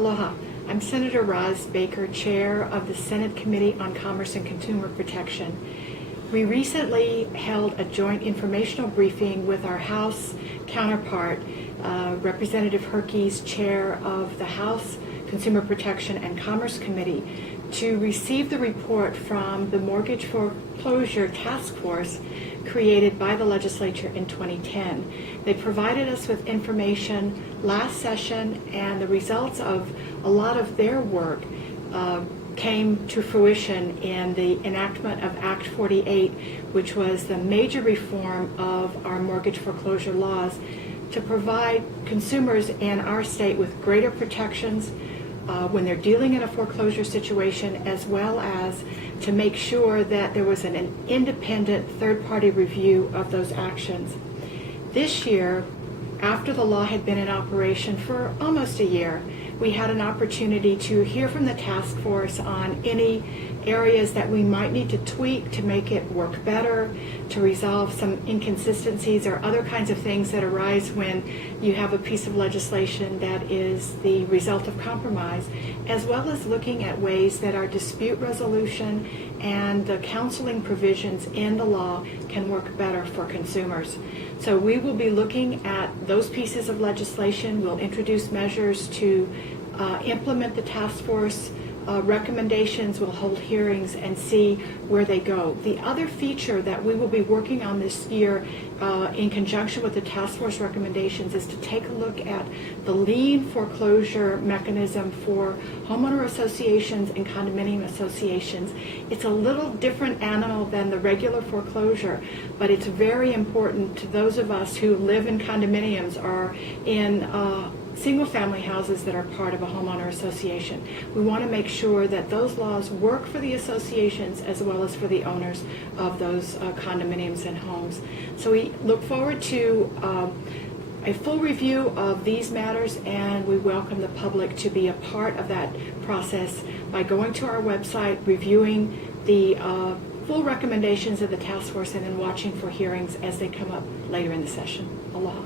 Aloha. I'm Senator Roz Baker, Chair of the Senate Committee on Commerce and Consumer Protection. We recently held a joint informational briefing with our House counterpart, Representative Herkes, Chair of the House Consumer Protection and Commerce Committee, to receive the report from the Mortgage Foreclosure Task Force created by the Legislature in 2010. They provided us with information last session, and the results of a lot of their work came to fruition in the enactment of Act 48, which was the major reform of our mortgage foreclosure laws to provide consumers in our state with greater protections when they're dealing in a foreclosure situation, as well as to make sure that there was an independent third-party review of those actions. This year, after the law had been in operation for almost a year, we had an opportunity to hear from the task force on any areas that we might need to tweak to make it work better, to resolve some inconsistencies or other kinds of things that arise when you have a piece of legislation that is the result of compromise, as well as looking at ways that our dispute resolution and the counseling provisions in the law can work better for consumers. So we will be looking at those pieces of legislation. We'll introduce measures to implement the task force recommendations. We'll hold hearings and see where they go. The other feature that we will be working on this year in conjunction with the task force recommendations is to take a look at the lien foreclosure mechanism for homeowner associations and condominium associations. It's a little different animal than the regular foreclosure, but it's very important to those of us who live in condominiums or in single-family houses that are part of a homeowner association. We want to make sure that those laws work for the associations as well as for the owners of those condominiums and homes. So we look forward to a full review of these matters, and we welcome the public to be a part of that process by going to our website, reviewing the full recommendations of the task force, and then watching for hearings as they come up later in the session. Aloha.